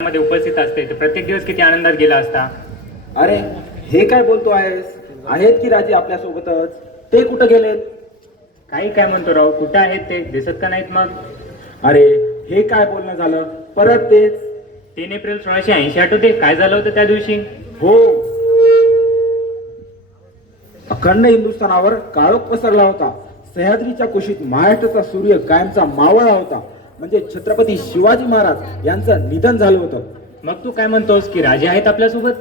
मध्ये उपस्थित असते तर प्रत्येक दिवस किती आनंदात गेला असता. अरे हे काय बोलतो आहेस? आहेत की राजे आपल्या सोबतच? ते कुठं गेलेत? काही काय म्हणतो राव, कुठे आहेत ते, दिसत का नाहीत? मग अरे हे काय बोलणं झालं? परत तेच? 3 एप्रिल 1680 आठवते काय झालं होतं त्या दिवशी? हो, अखंड हिंदुस्थानावर काळोख पसरला होता. सह्याद्रीच्या कुशीत महाराष्ट्राचा सूर्य कायमचा मावळा होता. म्हणजे छत्रपती शिवाजी महाराज यांचं निधन झालं होतं. मग तू काय म्हणतोस की राजे आहेत आपल्यासोबत?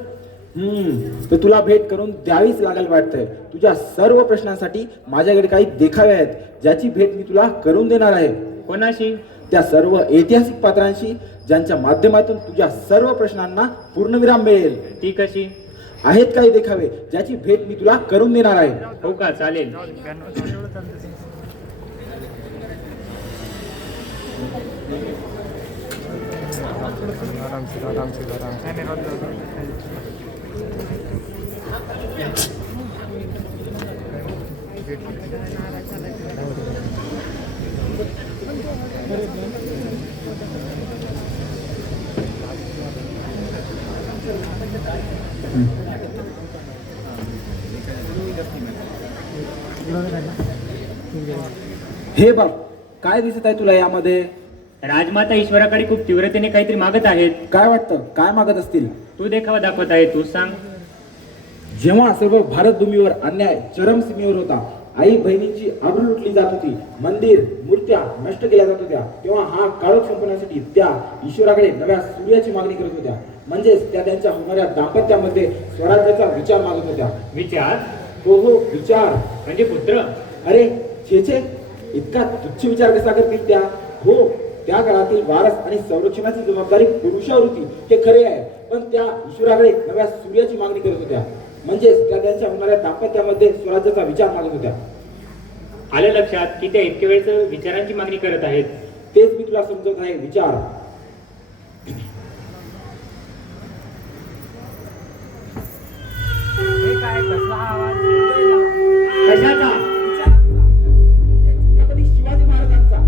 तर तुला भेट करून द्यावीच लागेल वाटतंय. तुझ्या सर्व प्रश्नांसाठी माझ्याकडे काही देखावे आहेत, ज्याची भेट मी तुला करून देणार आहे. कोणाशी? त्या सर्व ऐतिहासिक पात्रांशी, ज्यांच्या माध्यमातून तुझ्या सर्व प्रश्नांना पूर्णविराम मिळेल. ती कशी? आहेत काही देखावे ज्याची भेट मी तुला करून देणार आहे. हो का, चालेल. हे बघ, काय दिसत आहे तुला यामध्ये? राजमाता ईश्वराकडे खूप तीव्रतेने काहीतरी मागत आहेत. काय वाटतं, काय मागत असतील? तू देखावा दाखवत आहे, तू सांग. जेव्हा सर्व भारत भूमीवर अन्याय चरम सीमेवर होता, आई बहिणींची आबरू लुटली जात होती, मंदिर मूर्त्या नष्ट केल्या जात होत्या, तेव्हा हा काळोख संपवण्यासाठी त्या ईश्वराकडे नव्या सूर्याची मागणी करत होत्या. म्हणजेच त्या त्यांच्या होणाऱ्या दाम्पत्यामध्ये स्वराज्याचा विचार मागत होत्या. विचार? हो हो, विचार म्हणजे पुत्र? अरे छे, इतका तुच्छ विचार कसा करतील त्या? हो, त्या काळातील वारस आणि संरक्षणाची जबाबदारी पुरुषावर होती, हे खरे आहे. पण त्या ईश्वराकडे नव्या सूर्याची मागणी करत होत्या. म्हणजेच त्या त्यांच्या होणाऱ्या दाम्पत्यामध्ये स्वराज्याचा विचार मागत होत्या. आलं लक्षात की त्या इतके वेळेस विचारांची मागणी करत आहेत. तेच मी तुला समजत आहे. विचार कशाचा? छत्रपती शिवाजी महाराजांचा.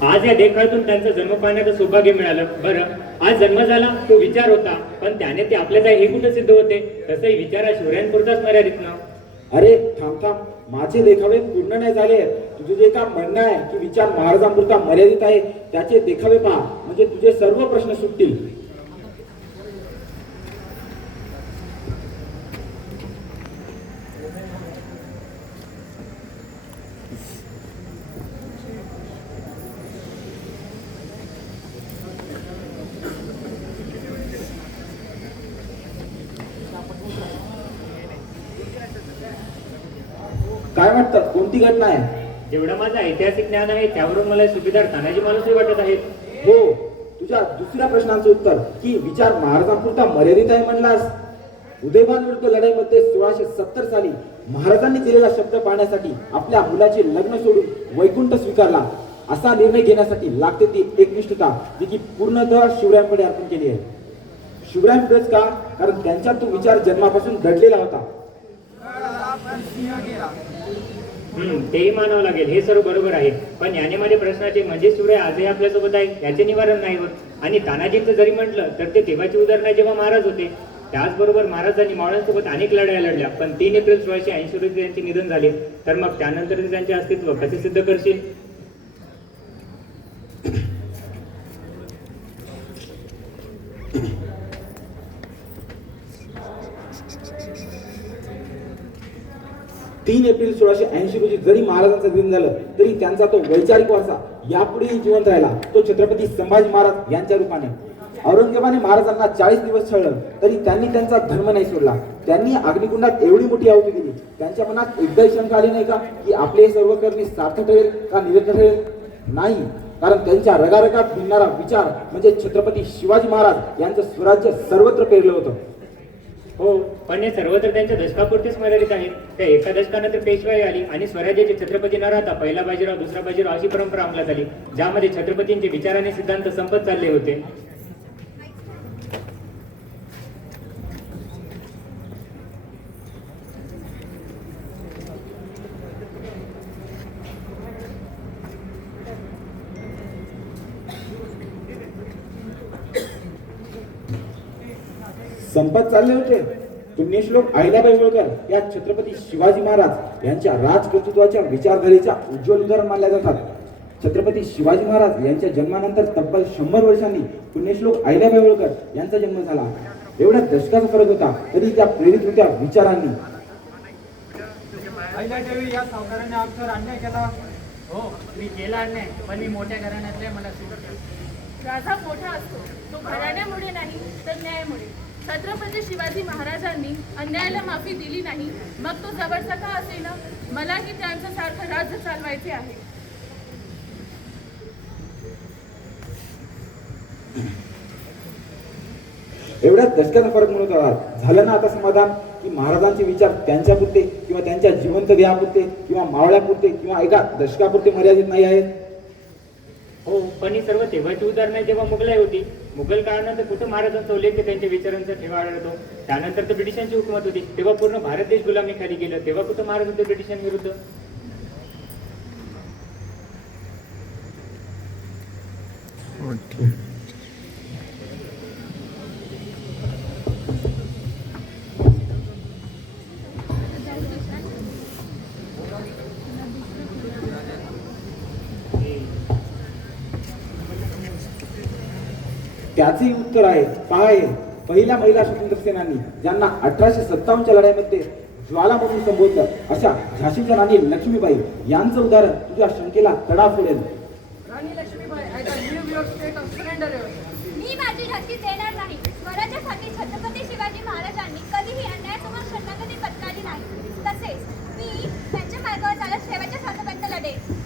आज या देखातून त्यांचा जन्म पाहण्याचं सौभाग्य मिळालं. बरं, आज जन्म झाला तो विचार होता, पण त्याने ते आपल्याच आहे हे कुठे सिद्ध होते? तसंही विचार हा शिवरायांपुरताच मर्यादित ना. अरे थांब, माझे देखावे पूर्ण नाही झाले. तुझे जे काम म्हणणं आहे की विचार महाराजांपुरता मर्यादित आहे, त्याचे देखावे पहा, म्हणजे तुझे सर्व प्रश्न सुटतील. काय वाटतं, कोणती घटना आहे? जेवढं माझं ऐतिहासिक ज्ञान आहे त्यावरून मला सुभेदार तानाजी मालुसरे वाटत आहेत. हो, तुझ्या दुसऱ्या प्रश्नाचं उत्तर की विचार महाराजांपुरता मर्यादित आहे म्हणलास. उदयभान विरुद्ध लढाईमध्ये 1670 साली महाराजांनी दिलेला शब्द पाळण्यासाठी आपल्या मुलाचे लग्न सोडून वैकुंठ स्वीकारला. असा निर्णय घेण्यासाठी लागते ती एकनिष्ठता, जी की पूर्णतः शिवरायांकडे अर्पण केली आहे. शिवरायांकडेच का? कारण त्यांचा तो विचार जन्मापासून दडलेला होता. तेही मानावं लागेल, हे सर्व बरोबर आहे. पण याने माझ्या प्रश्नाचे म्हणजे शिवराय आजही आपल्यासोबत आहे याचे निवारण नाही होत. आणि तानाजींचं जरी म्हटलं तर ते तेव्हाची उदाहरण आहे जेव्हा महाराज होते. त्याचबरोबर महाराजांनी मावळ्यांसोबत अनेक लढाया लढल्या, पण 3 एप्रिल 1680 रोजी त्यांचे निधन झाले. तर मग त्यानंतर त्यांचे अस्तित्व कसे सिद्ध करशील? तीन एप्रिल 1680 रोजी जरी महाराजांचं निधन झालं, तरी त्यांचा तो वैचारिक वारसा यापुढेही जिवंत राहिला, तो छत्रपती संभाजी महाराज यांच्या रूपाने. औरंगजेबाने महाराजांना 40 दिवस छळलं, तरी त्यांनी त्यांचा धर्म नाही सोडला. त्यांनी अग्निकुंडात एवढी मोठी आहुती दिली, त्यांच्या मनात एकदाही शंका आली नाही का की आपले हे सर्व करणे सार्थ ठरेल का निरर्थ ठरेल? नाही, कारण त्यांच्या रगारगात भिनणारा विचार म्हणजे छत्रपती शिवाजी महाराज यांचं स्वराज्य सर्वत्र पेरलं होतं. हो, पण हे सर्व तर त्यांच्या दशकापुरतेच मर्यादित आहेत. त्या एका दशकानंतर पेशवाई आली आणि स्वराज्याचे छत्रपती न राहता पहिला बाजीराव, दुसरा बाजीराव अशी परंपरा अंमलात आली, ज्यामध्ये छत्रपतींचे विचार आणि सिद्धांत संपत चालले होते. संपत चालले होते. पुण्यश्लोक अहिल्याबाई होळकर या छत्रपती शिवाजी महाराज यांच्या राजकर्तृत्वाच्या विचारधारेच्या उज्ज्वल उदाहरण मानल्या जातात. छत्रपती शिवाजी महाराज यांच्या जन्मानंतर तब्बल 100 वर्षांनी पुण्यश्लोक अहिल्याबाई होळकर यांचा जन्म झाला. एवढ्या दशकाचा फरक होता तरी त्या प्रेरित होत्या विचारांनी. अहिल्यादेवी या सावकाराने आमच्यावर अन्याय केला. हो, मी केला अन्याय, पण मी मोठ्या घराण्यातले, मला सूट आहे. राजा मोठा असतो तो घराण्यामुळे नाही तर न्यायामुळे. छत्रपती शिवाजी महाराजांनी अन्यायाला माफी दिली नाही, मग तो जवळचा का असेना, मलाही त्यांचं सारखं राज्य चालवायचे आहे. एवढ्या दशकाचा फरक म्हणून झालं ना आता समाधान, की महाराजांचे विचार त्यांच्यापुरते किंवा त्यांच्या जिवंत देहापुरते किंवा मावळ्यापुरते किंवा एका दशकापुरते मर्यादित नाही आहेत. हो, पण ही सर्व तेव्हाची उदाहरणं जेव्हा मुघलाई होती. मुघल काळानंतर कुठं महाराजांचा उल्लेख त्यांच्या विचारांचा ठेवा आढळतो. त्यानंतर तर ब्रिटिशांची हुकूमत होती, तेव्हा पूर्ण भारत देश गुलामीखाली गेलं, तेव्हा कुठं महाराज होते ब्रिटिशांविरुद्ध. त्याचेही उत्तर आहे. पहा, हे पहिल्या महिला स्वतंत्र सेनानी ज्यांना 1857च्या लढाईमध्ये ज्वाला म्हणून संबोधलं अशा झाशीच्या राणी लक्ष्मीबाई यांचं उदाहरण तुझ्या शंकेला तडा फोडेल. Rani Lakshmibai as a New York state of surrender. मी माझी झटकी देणार नाही. स्वराज्यासाठी छत्रपती शिवाजी महाराजांनी कधीही अन्यायासमोर शरणागती पत्करली नाही. तसेच मी त्यांच्या मार्गावर चालत शेवटच्या श्वासापर्यंत लढेन.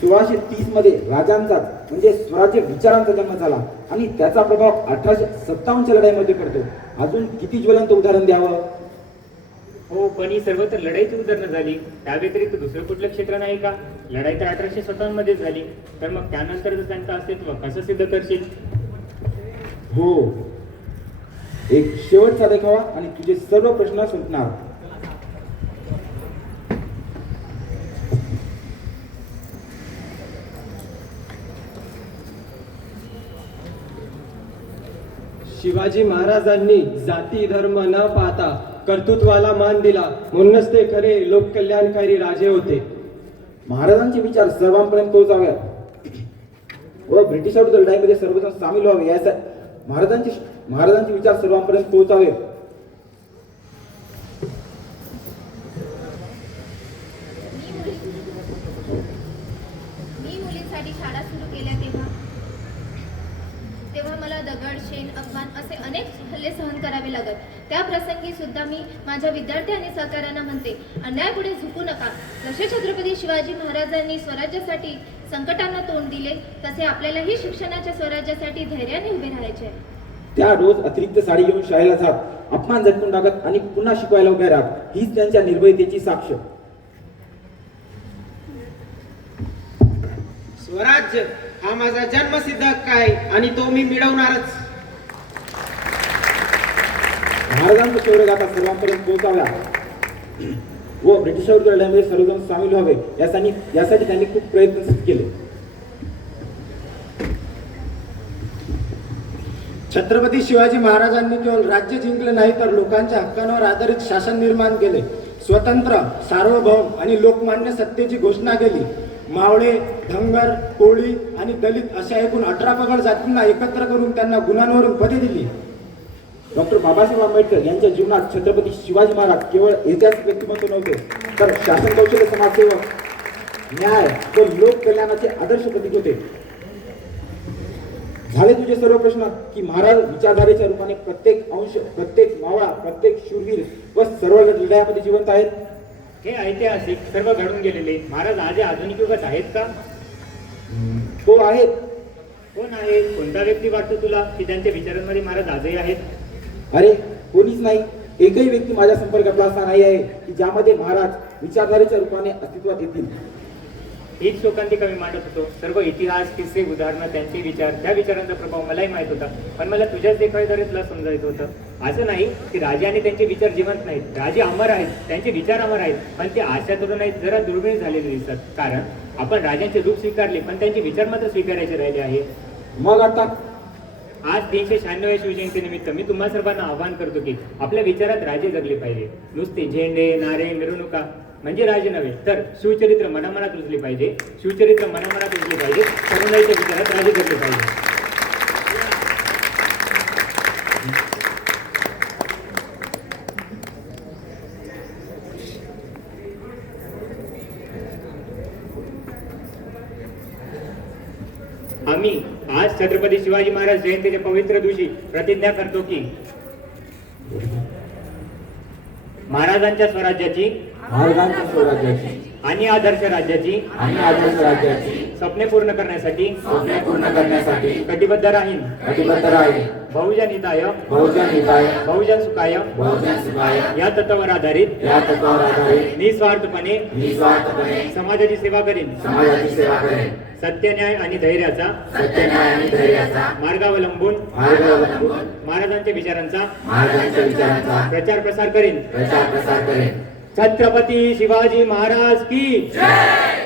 1630 मध्ये राजांचा म्हणजे स्वराज्य विचारांचा जन्म झाला आणि त्याचा प्रभाव 1857च्या लढाईमध्ये पडतो. अजून किती ज्वलंत उदाहरण द्यावं. हो, पण ही सर्व तर लढाईची उदाहरणं झाली. त्या व्यतिरिक्त दुसरं कुठलं क्षेत्र नाही का? लढाई तर 1857 मध्ये झाली, तर मग त्यानंतर त्यांचं अस्तित्व कसं सिद्ध करशील? हो, एक शेवटचा देखावा आणि तुझे सर्व प्रश्न सुटणार. शिवाजी महाराजांनी जाती धर्म न पाहता कर्तृत्वाला मान दिला, म्हणूनच ते खरे लोककल्याणकारी राजे होते. महाराजांचे विचार सर्वांपर्यंत पोहोचावे व ब्रिटिशांविरुद्ध लढाईमध्ये सर्वजण सामील व्हावे याचा महाराजांचे विचार सर्वांपर्यंत पोहोचावे. मी मुलींसाठी शाळा सुरू केल्या तेव्हा मला दगड, शेण, अपमान असे अनेक हल्ले सहन करावे लागत. त्या प्रसंगी सुद्धा मी माझ्या विद्यार्थी आणि सहकाऱ्यांना म्हणते, अन्यायापुढे झुकू नका. जसे छत्रपती शिवाजी महाराजांनी स्वराज्यासाठी संकटांना तोंड दिले, तसे आपल्यालाही शिक्षणाच्या स्वराज्यासाठी धैर्याने उभे राहायचे. त्या रोज अतिरिक्त साडी घेऊन शाळेला जात, अपमान झटकून टाकत आणि पुन्हा शिकवायला उभ्या राहत. हीच त्यांच्या निर्भयतेची साक्ष. स्वराज्य हा माझा जन्मसिद्ध हक्क आहे आणि तो मी मिळवणारच. महाराजांच्या शौर्यगाथा सर्वांपर्यंत पोहोचाव्या व ब्रिटिशांविरुद्ध लढाईमध्ये सर्वजण सामील व्हावे यासाठी त्यांनी खूप प्रयत्न केले. छत्रपती शिवाजी महाराजांनी केवळ राज्य जिंकले नाही तर लोकांच्या हक्कांवर आधारित शासन निर्माण केले. स्वतंत्र, सार्वभौम आणि लोकमान्य सत्तेची घोषणा केली. मावळे, धनगर, कोळी आणि दलित अशा एकूण 18 पगड जातींना एकत्र करून त्यांना गुन्ह्यांवरून पदे दिली. डॉक्टर बाबासाहेब आंबेडकर यांच्या जीवनात छत्रपती शिवाजी महाराज केवळ ऐतिहासिक व्यक्तिमत्व नव्हते, तर शासन कौशल्य, समाजसेवक, न्याय व लोक कल्याणाचे आदर्श प्रतीक होते. झाले तुझे सर्व प्रश्न, की महाराज विचारधारेच्या रूपाने प्रत्येक अंश, प्रत्येक मावळा, प्रत्येक शूरवीर व सर्व लढायामध्ये जिवंत आहेत. हे ऐतिहासिक सर्व घडून गेलेले महाराज आज आधुनिक युगात आहेत का? हो आहेत. कोण आहे? कोणता व्यक्ती वाटतो तुला की त्यांच्या विचारांमध्ये महाराज आजही आहेत? अरे कोणीच नाही. एकही व्यक्ती माझ्या संपर्कातला असा नाही आहे की ज्यामध्ये महाराज विचारधारेच्या रूपाने अस्तित्वात येतील. हीच शोकांती कमी मांडत होतो. सर्व इतिहास, किस्से, उदाहरणं, त्यांचे विचार, त्या विचारांचा प्रभाव मलाही माहित होता. पण मला तुझ्याच देखाव्याद्वारे तुला समजायचं होतं. असं नाही की राजे आणि त्यांचे विचार जिवंत नाहीत. राजे अमर आहेत, त्यांचे विचार अमर आहेत, पण ते आशा तरुणाईत जरा दुर्मिळ झालेले दिसतात. कारण आपण राजांचे रूप स्वीकारले, पण त्यांचे विचार मात्र स्वीकारायचे राहिले आहे. मग आता आज 396 शिवजयंतीनिमित्त मी तुम्हा सर्वांना आवाहन करतो की आपल्या विचारात राजे जगले पाहिजे. नुसते झेंडे, नारे, मिरवणुका म्हणजे राजे नव्हे, तर शिवचरित्र मनामनात रुजले पाहिजे. शिवचरित्र मनामनात रुजले पाहिजे. तरुणाईच्या विचारात राजे जगले पाहिजे. आम्ही आज छत्रपती शिवाजी महाराज जयंतीच्या पवित्र दिवशी प्रतिज्ञा करतो की महाराजांच्या स्वराज्याची आणि आदर्श राज्याची स्वप्ने पूर्ण करण्यासाठी कटिबद्ध राहीन. बहुजन हिताय बहुजन सुखाय या तत्वावर आधारित निस्वार्थपणे समाजाची सेवा करीन. सत्य, न्याय आणि धैर्याचा मार्गावलंबून महाराजांच्या विचारांचा प्रचार प्रसार करीन. छत्रपती शिवाजी महाराज की जय.